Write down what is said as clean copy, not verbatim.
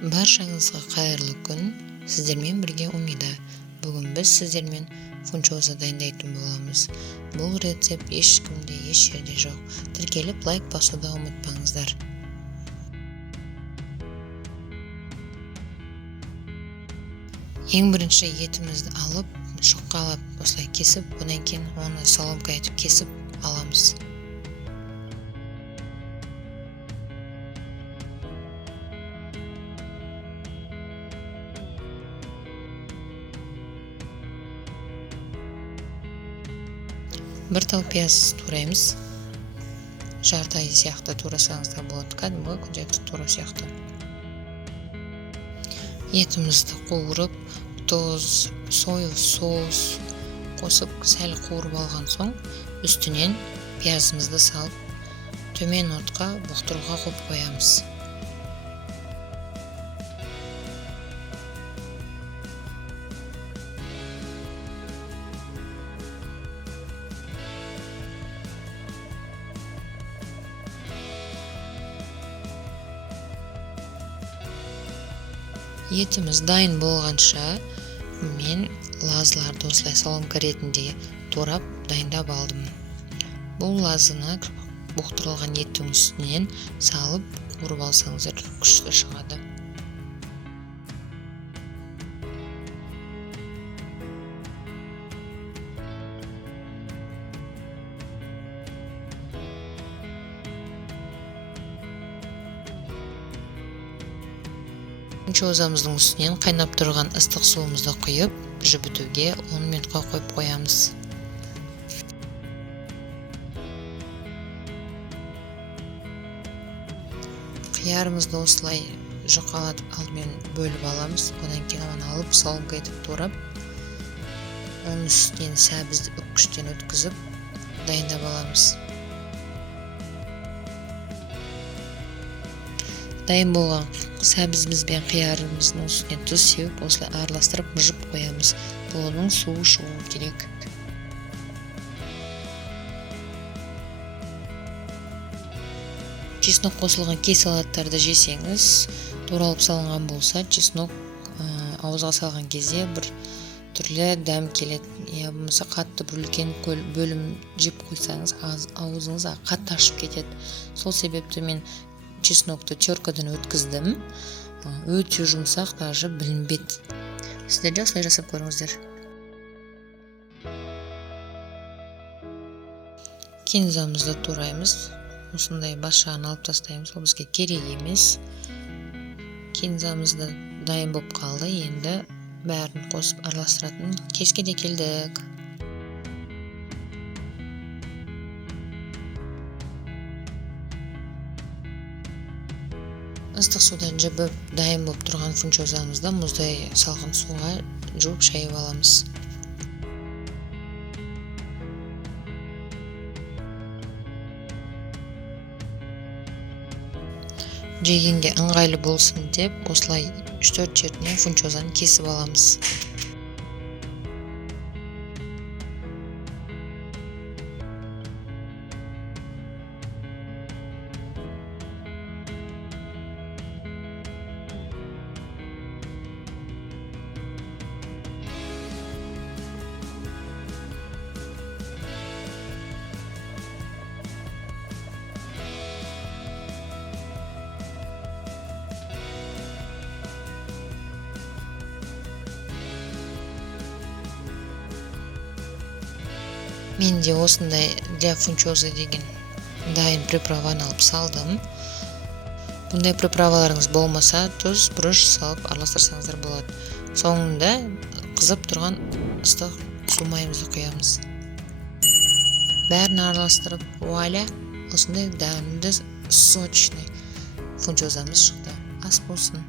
Баршаңызға қайырлы күн. Сіздермен бірге Умида. Бүгін біз сіздермен фунчоза дайындайтын боламыз. Бұл рецепт ешкімде, еш жерде жоқ. Тіркеліп лайк басуды ұмытпаңыздар. Ең бірінші етімізді алып, шоққалап, осылай кесіп, одан кейін оны соломка етіп кесіп аламыз. Бір тал пияз тураймыз. Жардай сияқты турасаңыз да болады. Кәдімгі күнделікті турау сияқты. Етімізді қуырып, тұз, соев соус қосып, сәл қуырып алған соң, үстінен пиязымызды салып, төмен отқа бұқтыруға қойып қоямыз. Етіміз дайын болғанша мен лазыларды осылай соломка ретінде турап дайындап алдым. Бұл лазыны бұқтырылған еттің үстінен салып қуырып алсаңыздар күшті шығады. Фунчозамыздың үстінен қайнап тұрған ыстық суымызды құйып, жібітуге 10 минутқа қойып қоямыз. Қиярымызды осылай жұқалатып алдымен бөліп аламыз. Одан кейін оны алып, соломка етіп турап, оның үстінен сәбізді үккіштен өткізіп, дайындап аламыз. Дайын болған сәбізіміз бен қиярымыздың үстіне тұз сеуіп, осылай араластырып мұжып қоямыз. Бұның суы шығуы керек. Чеснок қосылған кей салаттарды жесеңіз, туралып салынған болса, чеснок ауызға салған кезде бір түрлі дәм келеді. Я болмаса қатты бір үлкен бөлім жеп қойсаңыз, аузыңыз қатты ашып кетеді. Сол себепті мен чеснокты теркадан өткіздім. Өте жұмсақ, даже білінбеді. Сіздер де осылай жасап көріңіздер. Кинзамызды тураймыз. Осындай бас жағын алып тастаймыз. Ол бізге керек емес. Кинзамызды дайын болып қалды. Енді бәрін қосып араластыратын кешке де келдік. Ыстық судан жібіп, дайын болып тұрған фунчозамызды мұздай салқын суға жуып шайып аламыз. Жегенге ыңғайлы болсын деп, осылай 3-4 жеріне фунчозаны кесіп аламыз. Мен де осындай для фунчоза деген дайын приправаны алып салдым. Бұндай приправаларыңыз болмаса, тұз, бұрыш салып араластырсаңыздар болады. Соңында қызып тұрған ыстық су майымызды құямыз. Бәрін араластырып, вуаля, осындай дәмді сочный фунчозамыз шықты. Ас болсын.